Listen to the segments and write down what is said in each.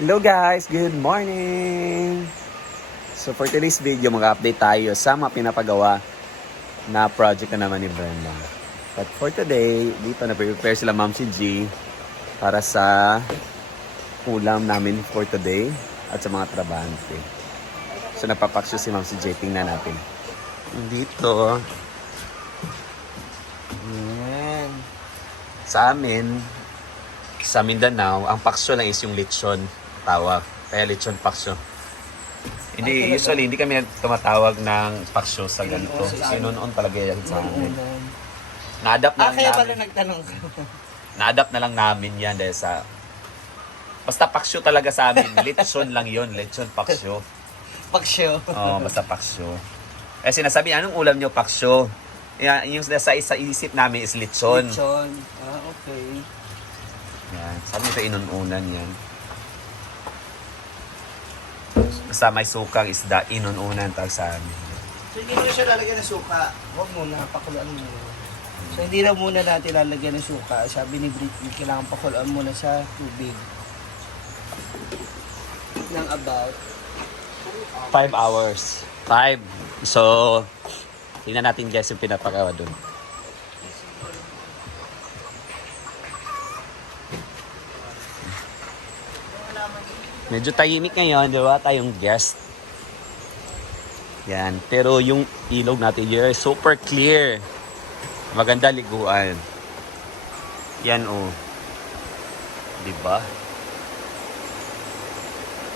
Hello guys! Good morning! So for today's video, mag-update tayo sa mga pinapagawa na project na naman ni Brenda. But for today, dito na-prepare sila Ma'am si G para sa ulam namin for today at sa mga trabahante. So napapaksyo si Ma'am si J. Tingnan natin. Dito, yan. Sa amin, sa Mindanao, ang paksyo lang is yung lechon tawag. Kaya lechon paksyo. Usually, hindi kami tumatawag ng paksyo sa ganito. So, noon talaga yan sa amin. Na-adapt na lang kaya namin. pala nagtanong ka. Na-adapt na lang namin yan dahil sa... Basta paksyo talaga sa amin. Lechon lang yun. Lechon paksyo. Paksyo. Oo, basta paksyo. Eh, sinasabi, anong ulam nyo paksyo? Yung sa isip namin is lechon. Lechon. Okay. Yan. Sabi nito inununan yan. Basta may sukang isda, inununan tawag sa amin. So hindi mo siya lalagyan ng suka. Huwag muna, pakuluan mo. So hindi na muna natin lalagyan ng suka. Sabi ni Britney, kailangan pakuluan muna sa tubig. Nang about 5 hours. 5. So, tingnan natin guys yung pinapagawa dun. Medyo tahimik ngayon, di ba? Tayong guest. Yan. Pero yung ilog natin yun, super clear. Maganda liguan. Yan oh. Di ba?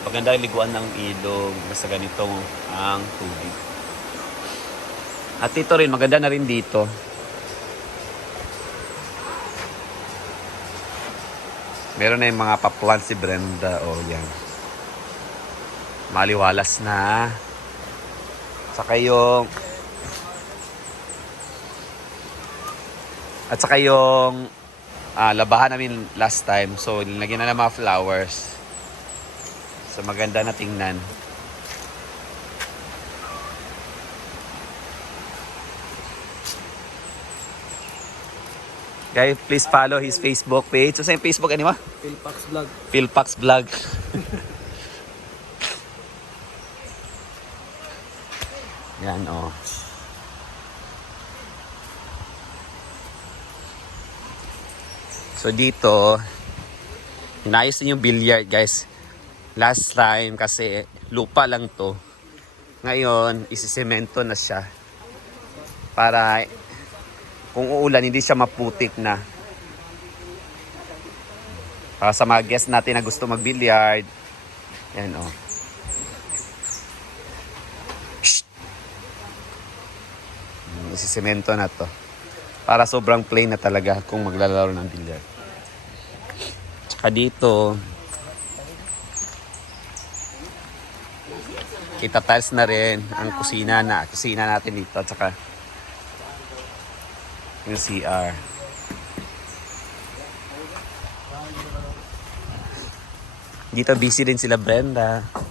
Maganda liguan ng ilog. Basta ganito ang tubig. At ito rin, maganda na rin dito. Meron na yung mga papuan si Brenda. Oh, yan. Maliwalas na. Saka yung... At saka yung labahan namin last time. So, nilagyan na ng mga flowers. So, maganda na tingnan. Guys, please follow his Facebook page. So, sa yung Facebook, ano ba? Philpax Vlog. Philpax Vlog. Yan, oh. So, dito, inayos din yung billiard, guys. Last time, kasi lupa lang to. Ngayon, isisemento na siya. Para, kung uulan, hindi siya maputik na. Para sa mga guests natin na gusto mag-billiard. Yan, oh. Isisemento na to. Para sobrang plain na talaga kung maglalaro ng billiard. Tsaka dito, kita tiles na rin ang kusina natin dito. Tsaka yung CR. Dito busy din sila Brenda.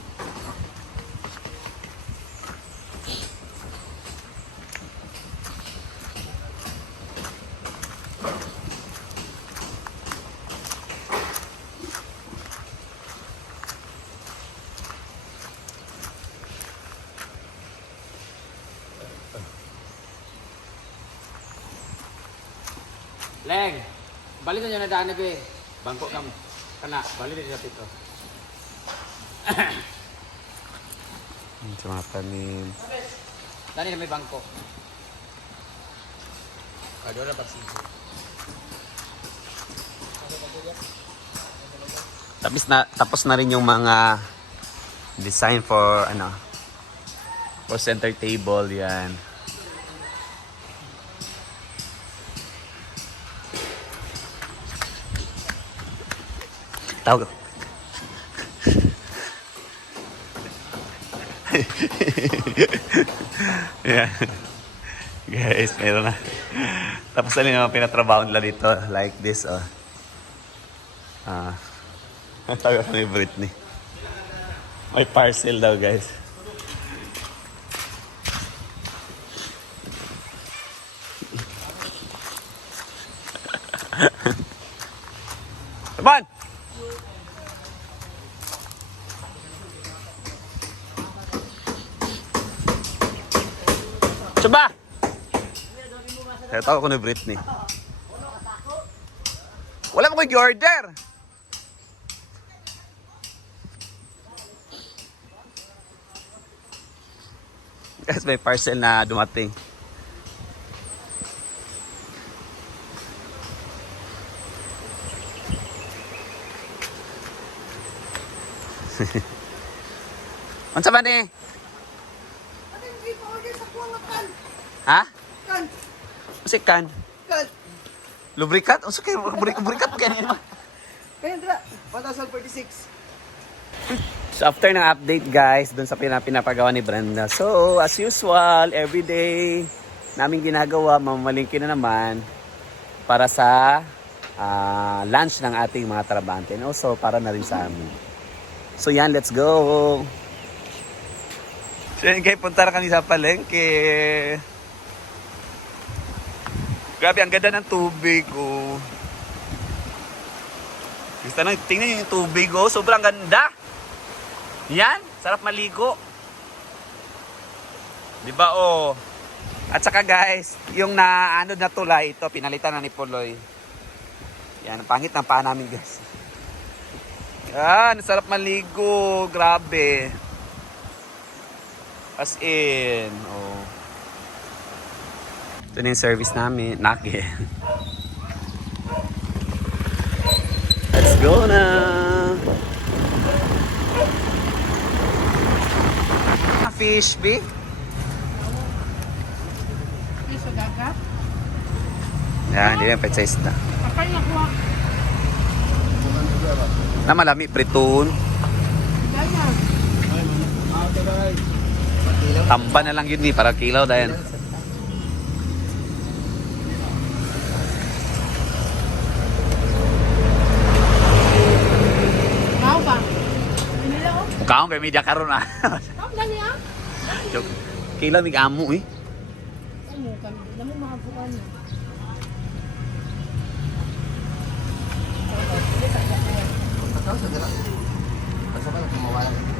Leng, balik na daan na be. Bangko kam. Kana, balik na dito. Sa mga tanim. Dani na may bangko. Kado na pagsige. Tapos na rin yung mga design for for center table yan. Tawag. Yeah. Guys, meron na. Tapos na rin yung pinatrabaho nila dito. Like this, oh. Tawag ni Britney. May parcel daw, guys. Come on! Saba! Kaya tawag ko ni Britney. Wala mo ko order. Guys, may parcel na dumating. Unsa ba ni? Ha? Kan. Kasi kan? Kan. Lubrikat? Unsa kay lubrikat pa kaya naman? Kaya dra. 1,046. So after ng update guys, dun sa pinapagawa ni Brenda. So as usual, everyday namin ginagawa, mamalingki na naman para sa lunch ng ating mga trabante. And also para na rin sa amin. So yan, let's go! So yan guys, punta na kami sa palengke. Grabe, ang ganda ng tubig, oh. Gusto na, tingnan nyo yung tubig, oh. Sobrang ganda. Yan, sarap maligo. Diba, oh. At saka guys, yung naanod na tulay, ito, pinalitan na ni Puloy. Yan, ang pangit ng paa namin, guys. Yan, sarap maligo. Grabe. As in, oh. Ito na yung service namin. Naki. Let's go na. Fish, B? Piso dagat. Yan, hindi na pwede sa isda. Kapay na kuha. Na malami, priton. Ganyan. Tamba na lang yun, eh, para kilaw dahil. Mau ba? Pinila ko. Mukha kay media karon ah. Mau na niya? Joke. Kilaw mig amo eh. Ano kami? Namu makabukan niya.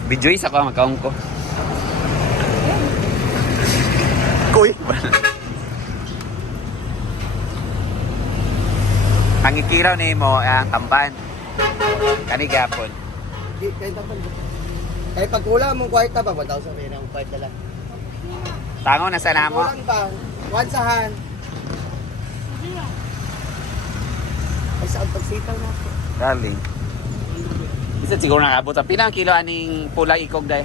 Video isa ko magkaon ko. Kuy. Pangikiraw ni mo ang tamban. Kani gapon. Di kay tapon. Kay pag wala mong kwarta ba 1,000 rin ang kwarta lang. Tango na sa namo. Kulang ba? One sahan. Sige na. Ay saan pagsitaw na ako. Darling. Isa siguro nakabot. Pinang kilo aning pula ikog day.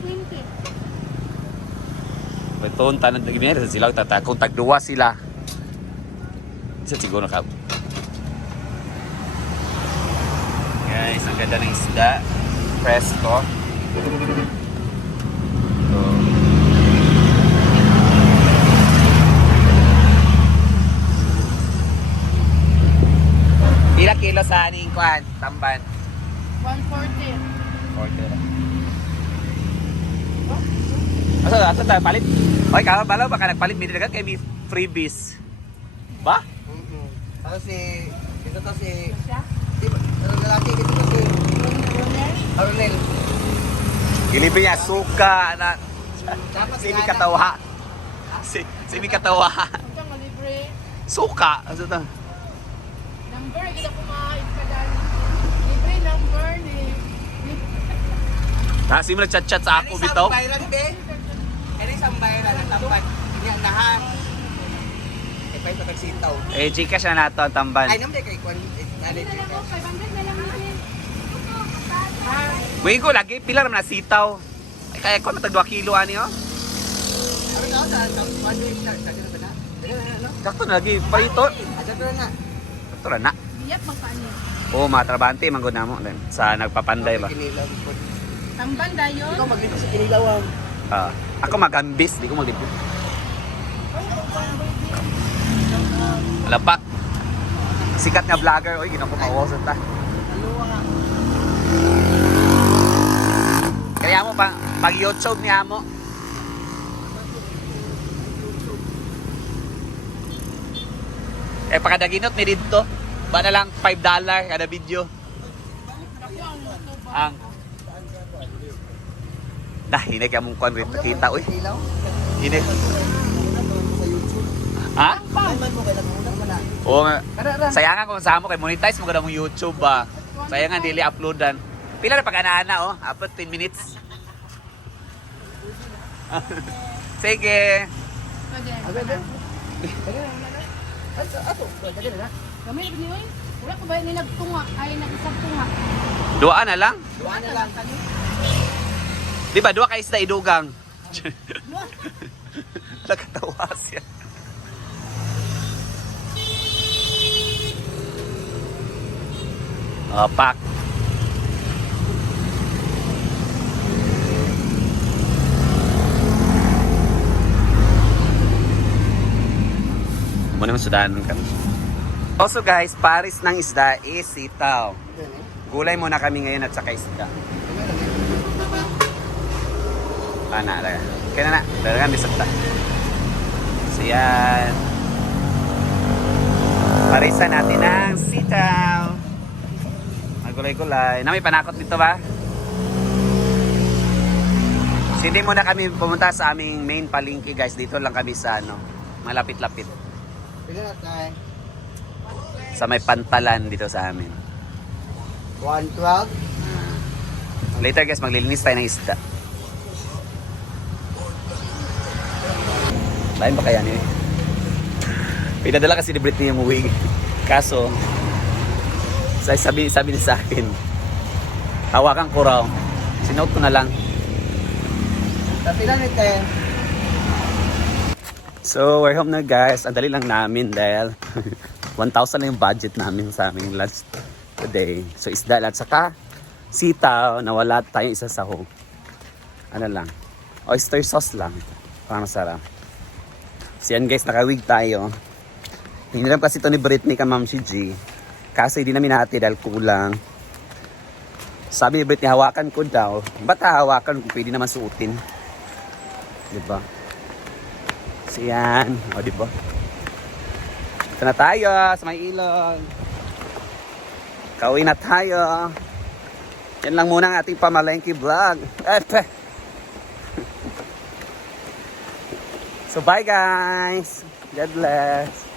20. Beton tanan gimana sa sila tatakong tagduwa sila. Isa siguro nakabot. Guys, ang ganda ng isda. Fresco. So, pila kilo sa aning kuan, tamban. 140. Order. Asa tayo palit? Oy, balaw baka nagpalit mi dagat kay mi freebies. Ba? Ano si ito to si Siya? di ba? Ano lalaki ito to si Ronel? Arnel. Gilibi niya suka na Dapat si mi katawa. Si mi katawa. Huwag kang malibre. Suka. Asa ta? Number, kita ko maikadaan. Libre number ni... Kasi mo nagchat-chat sa ako bitaw. Bayran be. Ano isang bayran ang tamban? Inyang nahan. Kay pa ito pagsitaw. Eh, Gcash na nato ang tamban. Ay naman kay kwan dali. 500 na lang natin. Wigo lagi pila ra na sitaw. Ay kaya ko matag 2 kilo ani oh. Ano na sa one day start sa ba na? Ano? Sakto na lagi palito. Aja to na. Sakto na na. Biyat magpaano. Oo, mga trabante manggod namo din sa nagpapanday ba. Kinilaw po. Tamban dayon. Ikaw maglito sa kinilawang. Ako magambis, di ko maglibot. Lapak. Sikat nga vlogger, oy, ginoo ko mawasan ta. Kaya mo pag YouTube niya mo. Eh pakadaginot ni dito. Ba na lang $5 kada video. Ang hinay ka mong kwan rin kita oy. Kinilaw. Hinay. Ha? Ay, man mo kaya nagmuna man na. Oo nga. Karara. Sayangan kung saan mo kay monetize mo kada mong YouTube ba. Sayangan dili uploadan. Pila na pag-ana oh, apat 10 minutes. Sige. Pwede. Abe. Ato, pwede na. Kami ni oy. Wala ko ba ni nagtunga ay nag-isang tunga. Duaan na lang. Duwa na lang. Kani. Di ba duwa ka isda idugang? Nakatawa siya. Pak. Muna naman sudahan kami. Also guys, paris ng isda is sitaw. Gulay muna kami ngayon at saka isda. Pana lang. Kaya na, dalagan bisata. So yan. Parisan natin ng sitaw. Magulay-gulay. Na may panakot dito ba? So, hindi muna kami pumunta sa aming main palengke guys. Dito lang kami sa ano, malapit-lapit. Pwede na tayo. Sa may pantalan dito sa amin. 112. Later guys, maglilinis tayo ng isda. Lain ba kaya niyo? Pinadala kasi ni Britney yung wig. Kaso, sabi niya sa akin, hawakan ko raw. Sinote ko na lang. Tapi lang ito. So, we're home na guys. Ang dali lang namin dahil 1,000 na yung budget namin sa aming lunch today. So, isda at saka sitaw na wala tayong isa sa home. Ano lang, oyster sauce lang. Parang masarap. So yan guys, nakawig tayo. Hiniram kasi ito ni Britney ka Ma'am si G. Kasi hindi namin natin dahil kulang. Sabi ni Britney, hawakan ko daw. Ba't hawakan kung pwede naman suotin? Diba? So yan. O diba? Ito na tayo sa may ilog. Kauwi na tayo. Yan lang muna ang ating pamalengke vlog. So bye guys. God bless.